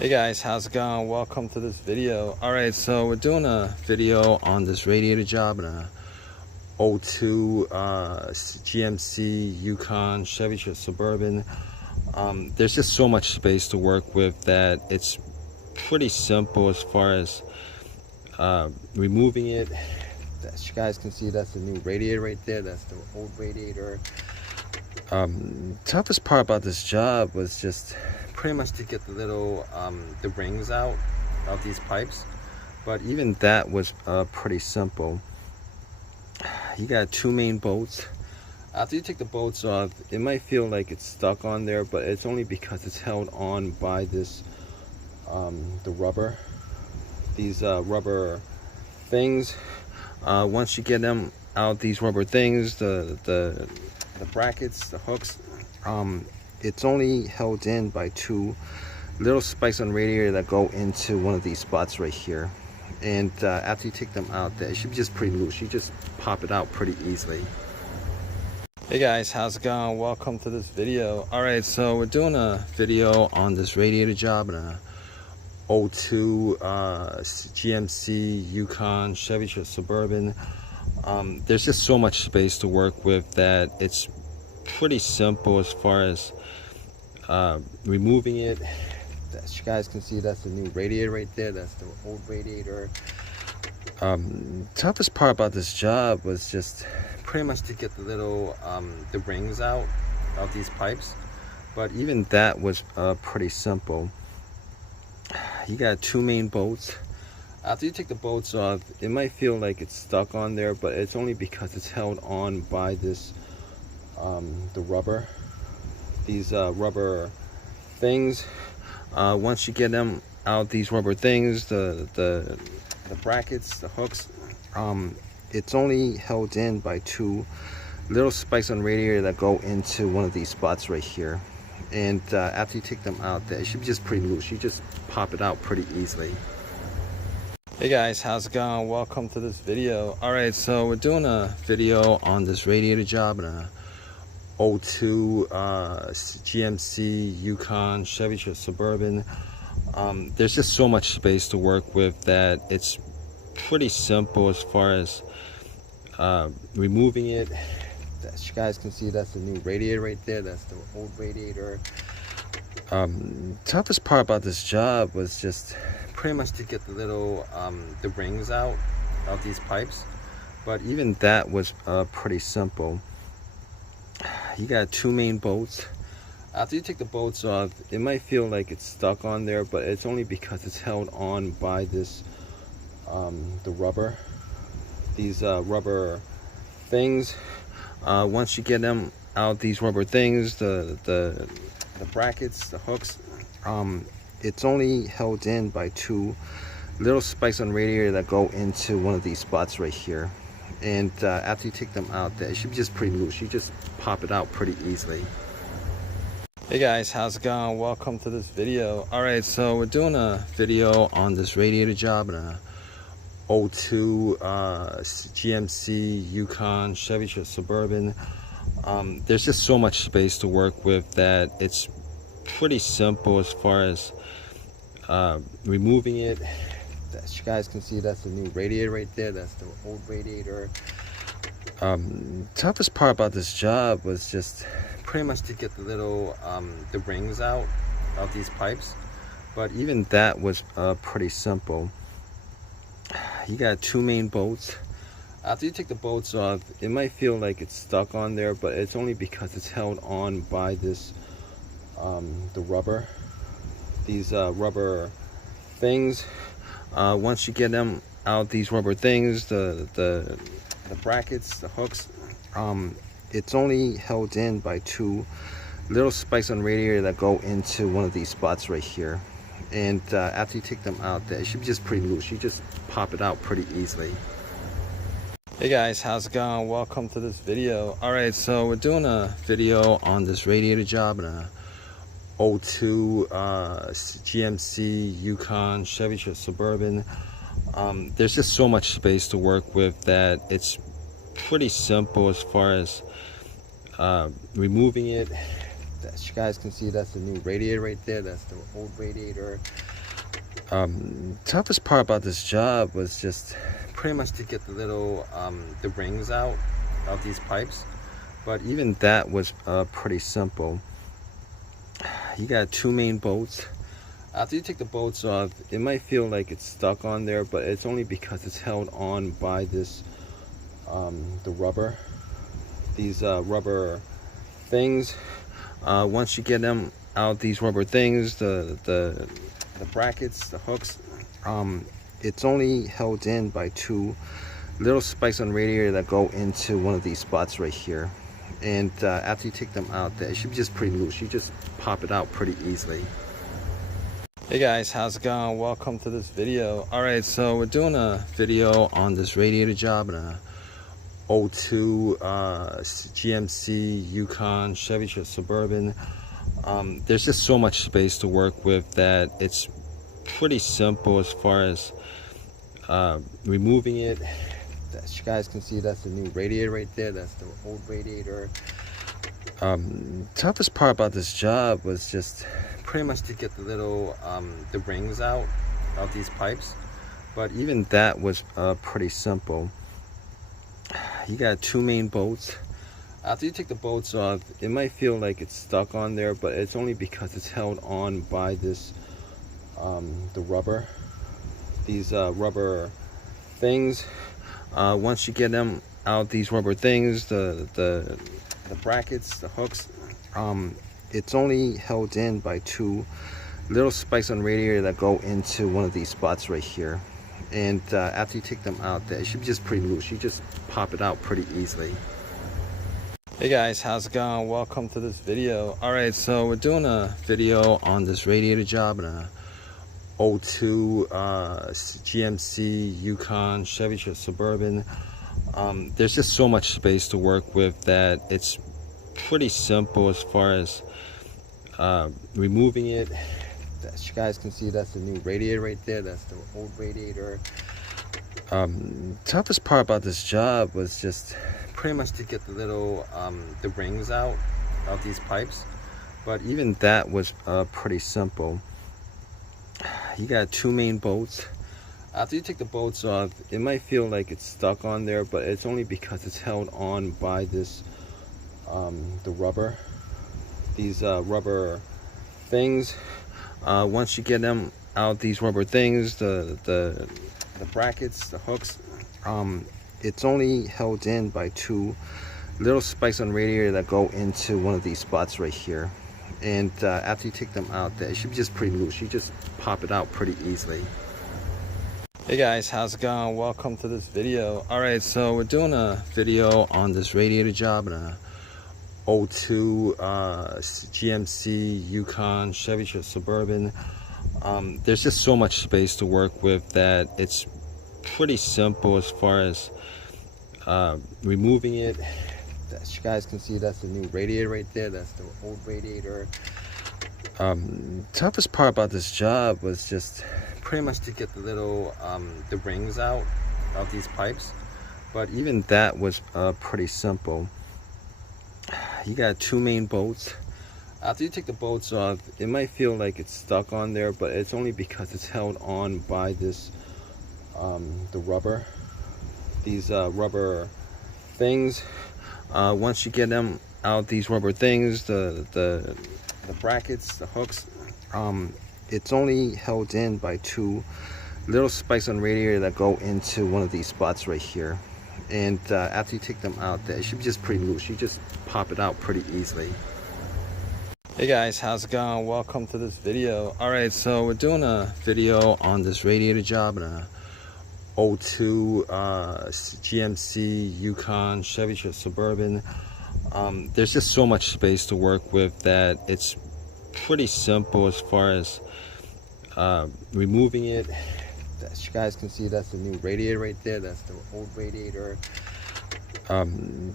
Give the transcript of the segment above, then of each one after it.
Hey guys, how's it going? Welcome to this video. Alright, so we're doing a video on this radiator job in a '02 GMC Yukon Chevy Suburban. There's just so much space to work with that it's pretty simple as far as removing it. As you guys can see, that's the new radiator right there. That's the old radiator. Toughest part about this job was just pretty much to get the little the rings out of these pipes, but even that was pretty simple. You got two main bolts. After you take the bolts off, it might feel like it's stuck on there, but it's only because it's held on by this the rubber, these rubber things. Once you get them out, these rubber things, the brackets, the hooks, it's only held in by two little spikes on radiator that go into one of these spots right here. And after you take them out, it should be just pretty loose. You just pop it out pretty easily. Hey guys, how's it going? Welcome to this video. Alright, so we're doing a video on this radiator job in a '02 GMC Yukon Chevy Suburban. There's just so much space to work with that it's pretty simple as far as removing it. As you guys can see, that's the new radiator right there. That's the old radiator. Toughest part about this job was just pretty much to get the little the rings out of these pipes, but even that was pretty simple. You got two main bolts. After you take the bolts off, it might feel like it's stuck on there, but it's only because it's held on by this the rubber, these rubber things. Once you get them out, these rubber things, the brackets, the hooks, it's only held in by two little spikes on radiator that go into one of these spots right here. And after you take them out, it should be just pretty loose. You just pop it out pretty easily. Hey guys, how's it going? Welcome to this video. Alright, so we're doing a video on this radiator job in a '02 GMC Yukon Chevy Suburban. There's just so much space to work with that it's pretty simple as far as removing it. As you guys can see, that's the new radiator right there. That's the old radiator. Toughest part about this job was just pretty much to get the little the rings out of these pipes, but even that was pretty simple. You got two main bolts. After you take the bolts off, it might feel like it's stuck on there, but it's only because it's held on by this the rubber, these rubber things. Once you get them out, these rubber things, the brackets, the hooks, it's only held in by two little spikes on radiator that go into one of these spots right here. And after you take them out, it should be just pretty loose. You just pop it out pretty easily. Hey guys, how's it going? Welcome to this video. Alright, so we're doing a video on this radiator job in a '02 GMC Yukon Chevy Suburban. There's just so much space to work with that it's pretty simple as far as removing it. As you guys can see, that's the new radiator right there. That's the old radiator. Toughest part about this job was just pretty much to get the little the rings out of these pipes, but even that was pretty simple. You got two main bolts. After you take the bolts off, it might feel like it's stuck on there, but it's only because it's held on by this the rubber, these rubber things. Once you get them out, these rubber things, the brackets, the hooks, it's only held in by two little spikes on radiator that go into one of these spots right here. And after you take them out, it should be just pretty loose. You just pop it out pretty easily. Hey guys, how's it going? Welcome to this video. Alright, so we're doing a video on this radiator job in a '02 GMC Yukon Chevy Suburban. There's just so much space to work with that it's pretty simple as far as removing it. As you guys can see, that's the new radiator right there. That's the old radiator. Toughest part about this job was just pretty much to get the little the rings out of these pipes, but even that was pretty simple. You got two main bolts. After you take the bolts off, it might feel like it's stuck on there, but it's only because it's held on by this the rubber, these rubber things. Once you get them out, these rubber things, the brackets, the hooks, it's only held in by two little spikes on radiator that go into one of these spots right here. And after you take them out, it should be just pretty loose. You just pop it out pretty easily. Hey guys, how's it going? Welcome to this video. Alright, so we're doing a video on this radiator job in a 02 GMC Yukon Chevy Suburban. There's just so much space to work with that it's pretty simple as far as removing it. As you guys can see, that's the new radiator right there. That's the old radiator. Toughest part about this job was just pretty much to get the little the rings out of these pipes, but even that was pretty simple. You got two main bolts. After you take the bolts off, it might feel like it's stuck on there, but it's only because it's held on by this the rubber, these rubber things. Once you get them out, these rubber things, the brackets, the hooks, it's only held in by two little spikes on radiator that go into one of these spots right here. And after you take them out, it should be just pretty loose. You just pop it out pretty easily. Hey guys, how's it going? Welcome to this video. Alright, so we're doing a video on this radiator job in a 02 GMC Yukon Chevy Suburban. There's just so much space to work with that it's pretty simple as far as removing it. As you guys can see, that's the new radiator right there. That's the old radiator. Toughest part about this job was just pretty much to get the little the rings out of these pipes, but even that was pretty simple. You got two main bolts. After you take the bolts off, it might feel like it's stuck on there, but it's only because it's held on by this the rubber, these rubber things. Once you get them out, these rubber things, the brackets, the hooks, it's only held in by two little spikes on radiator that go into one of these spots right here. And after you take them out, it should be just pretty loose. You just pop it out pretty easily. Hey guys, how's it going? Welcome to this video. Alright, so we're doing a video on this radiator job in a 02 GMC Yukon Chevy Suburban. There's just so much space to work with that it's pretty simple as far as removing it. As you guys can see, that's the new radiator right there. That's the old radiator. Toughest part about this job was just pretty much to get the little the rings out of these pipes, but even that was pretty simple. You got two main bolts. After you take the bolts off, it might feel like it's stuck on there, but it's only because it's held on by this the rubber, these rubber things. Once you get them out, these rubber things, the brackets, the hooks, it's only held in by two little spikes on radiator that go into one of these spots right here. And after you take them out, it should be just pretty loose. You just pop it out pretty easily. Hey guys, how's it going? Welcome to this video. Alright, so we're doing a video on this radiator job in a 02 GMC Yukon Chevy Suburban. There's just so much space to work with that it's pretty simple as far as removing it. As you guys can see, that's the new radiator right there. That's the old radiator.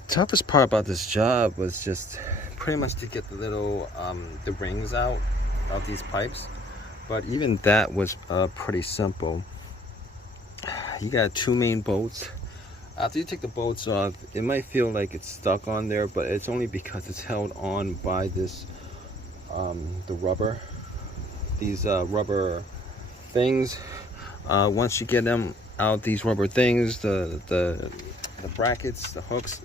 Toughest part about this job was just pretty much to get the little the rings out of these pipes, but even that was pretty simple. You got two main bolts. After you take the bolts off, it might feel like it's stuck on there, but it's only because it's held on by this the rubber, these rubber things. Once you get them out, these rubber things, the brackets, the hooks,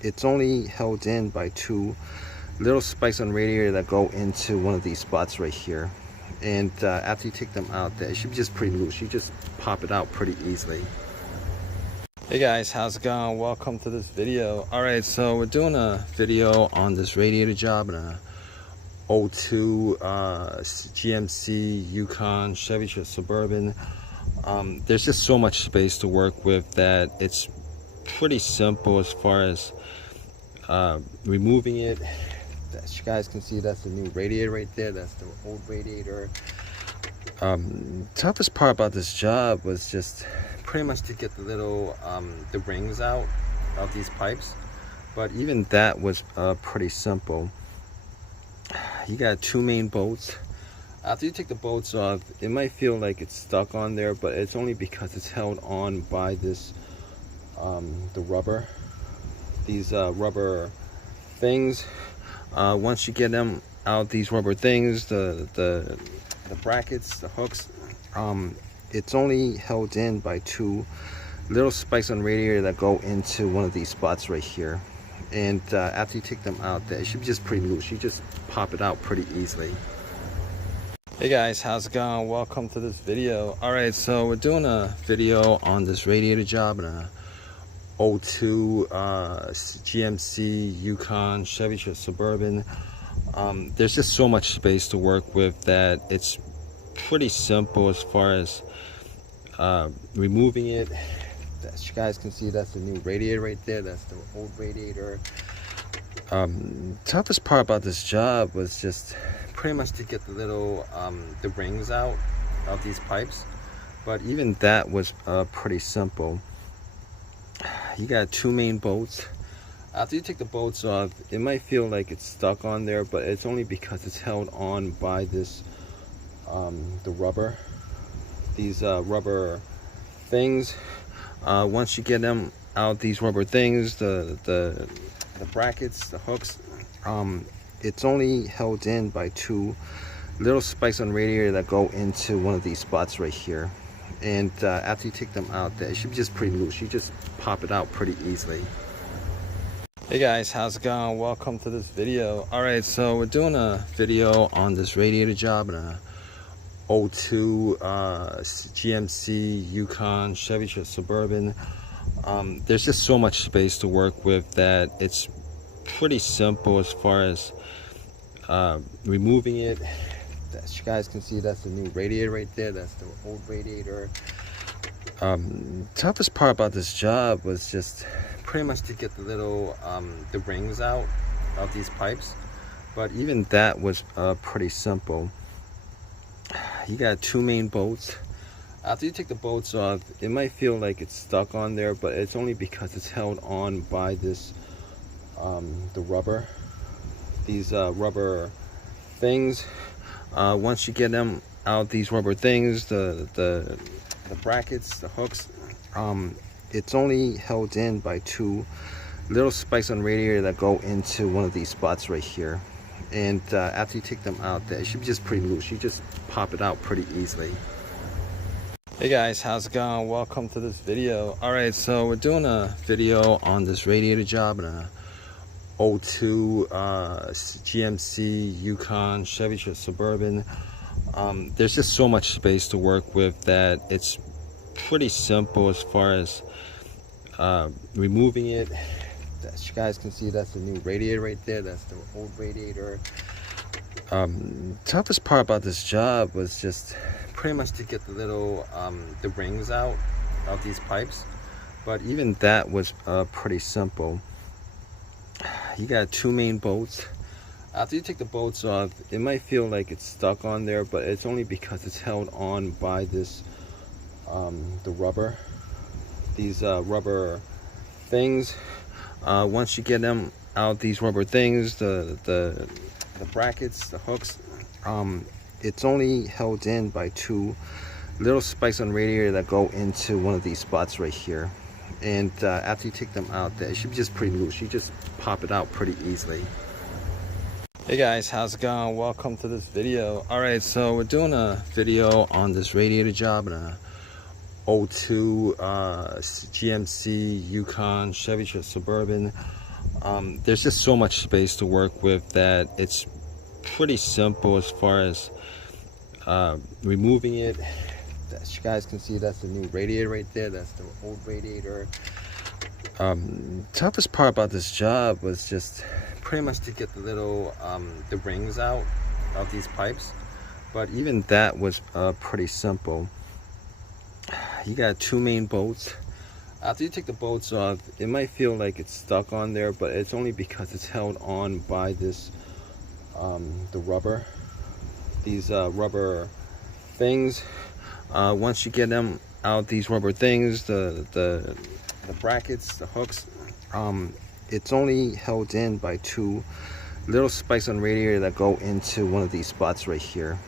it's only held in by two little spikes on radiator that go into one of these spots right here. And after you take them out, it should be just pretty loose. You just pop it out pretty easily. Hey guys, how's it going? Welcome to this video. Alright, so we're doing a video on this radiator job in a 02 GMC Yukon Chevy Suburban. There's just so much space to work with that it's pretty simple as far as removing it. As you guys can see, that's the new radiator right there. That's the old radiator. Toughest part about this job was just pretty much to get the little the rings out of these pipes, but even that was pretty simple. You got two main bolts. After you take the bolts off, it might feel like it's stuck on there, but it's only because it's held on by this the rubber, these rubber things. Once you get them out, these rubber things, the brackets, the hooks, it's only held in by two little spikes on radiator that go into one of these spots right here. And after you take them out, it should be just pretty loose. You just pop it out pretty easily. Hey guys, how's it going? Welcome to this video. Alright, so we're doing a video on this radiator job in a 02 GMC Yukon Chevy Suburban. There's just so much space to work with that it's pretty simple as far as removing it. As you guys can see, that's the new radiator right there. That's the old radiator. Toughest part about this job was just pretty much to get the little the rings out of these pipes, but even that was pretty simple. You got two main bolts. After you take the bolts off, it might feel like it's stuck on there, but it's only because it's held on by this the rubber, these rubber things. Once you get them out, these rubber things, the brackets, the hooks, it's only held in by two little spikes on radiator that go into one of these spots right here. And after you take them out, it should be just pretty loose. You just pop it out pretty easily. Hey guys, how's it going? Welcome to this video. Alright, so we're doing a video on this radiator job in a 02 GMC Yukon Chevy Suburban. There's just so much space to work with that it's pretty simple as far as removing it. As you guys can see, that's the new radiator right there. That's the old radiator. Toughest part about this job was just pretty much to get the little the rings out of these pipes, but even that was pretty simple. You got two main bolts. After you take the bolts off, it might feel like it's stuck on there, but it's only because it's held on by this the rubber, these rubber things. Once you get them out, these rubber things, the brackets, the hooks, it's only held in by two little spikes on radiator that go into one of these spots right here. And after you take them out, it should be just pretty loose. You just pop it out pretty easily. Hey guys, how's it going? Welcome to this video. Alright, so we're doing a video on this radiator job in a 02 GMC Yukon Chevy Suburban. There's just so much space to work with that it's pretty simple as far as removing it. As you guys can see, that's the new radiator right there. That's the old radiator. Toughest part about this job was just pretty much to get the little the rings out of these pipes, but even that was pretty simple. You got two main bolts. After you take the bolts off, it might feel like it's stuck on there, but it's only because it's held on by this the rubber, these rubber things. Once you get them out, these rubber things, the brackets, the hooks, it's only held in by two little spikes on radiator that go into one of these spots right here. And after you take them out, it should be just pretty loose. You just pop it out pretty easily. Hey guys, how's it going? Welcome to this video. Alright, so we're doing a video on this radiator job in a 02 GMC Yukon Chevy Suburban. There's just so much space to work with that it's pretty simple as far as removing it. As you guys can see, that's the new radiator right there. That's the old radiator. Toughest part about this job was just pretty much to get the little the rings out of these pipes, but even that was pretty simple. You got two main bolts. After you take the bolts off, it might feel like it's stuck on there, but it's only because it's held on by this the rubber, these rubber things. Once you get them out, these rubber things, the brackets, the hooks, it's only held in by two little spikes on the radiator that go into one of these spots right here.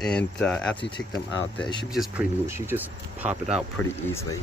And after you take them out, it should be just pretty loose. You just pop it out pretty easily.